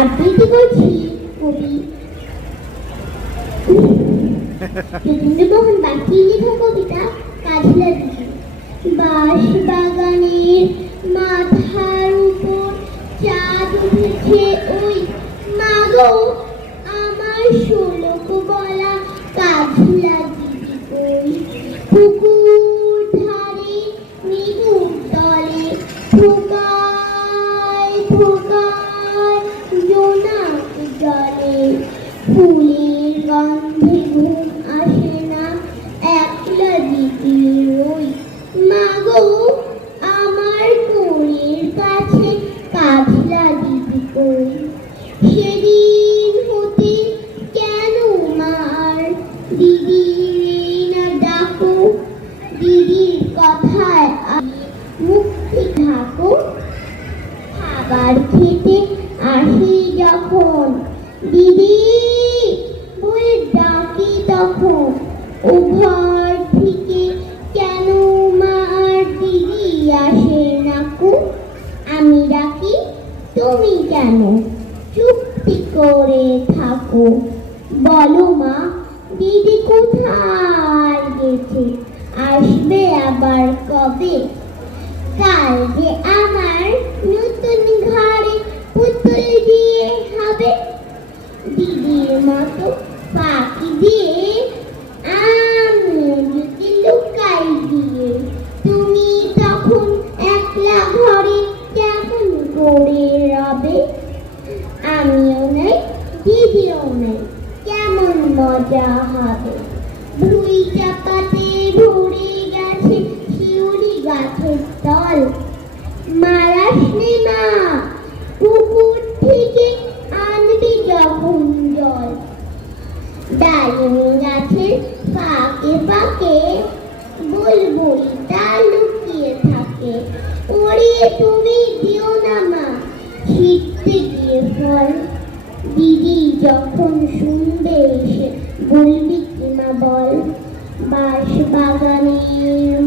আবৃত্তি করছি কবি রবীন্দ্রমোহন বাগচির লেখা কবিতা কাঁধলা দিঘি। বাঁশ বাগানের মাথার উপর চাঁদ উঠেছে ওই মাগো, আমার শোলক বলা কাঁধলা দিঘি কই। পুকুর ধারে নিগুড় তলে ঠোকায় ঠোকায় জোনাক জলে, ফুলের গন্ধে ঘুম আসে না একলা দিঘির ওই মাগো, আমার কোলের কাছে কাঁধলা দিঘি কই। সেদিন হতে কেন মার দিদি না ডাকো, দিদির কথায় মুক্তি থাকো। খাবার খেতে আসি যখন দিদি বলে ডাকি তখন, ও ঘর থেকে কেন মার দিদি আসে নাকো। আমি ডাকি তুমি কেন চুপটি করে থাকো, বলো মা দিদি কোথায় গেছে, আসবে আবার কবে। কাল যে আমার নতুন ঘরে পুতুল দিয়ে হবে, দিদির মতো ফাঁকি দিয়ে আমিও যদি লুকাই দিয়ে, তুমি তখন একলা ঘরে কেমন করে রবে। আমিও নাই দিদিও নাই কেমন মজা হবে। ভুঁই চাপাতে ভরে গেছে শিউলি গাছের তল, মারাস নে মা পুকুর থেকে আনবি যখন জল। ডালিম গাছের ফাঁকে ফাঁকে বুলবুলিটা লুকিয়ে থাকে, ওরে তুমি দিও না মা ছিটতে গিয়ে ফল। দিদি যখন শুনবে এসে বলবি কি মা বল। বাঁশ বাগানের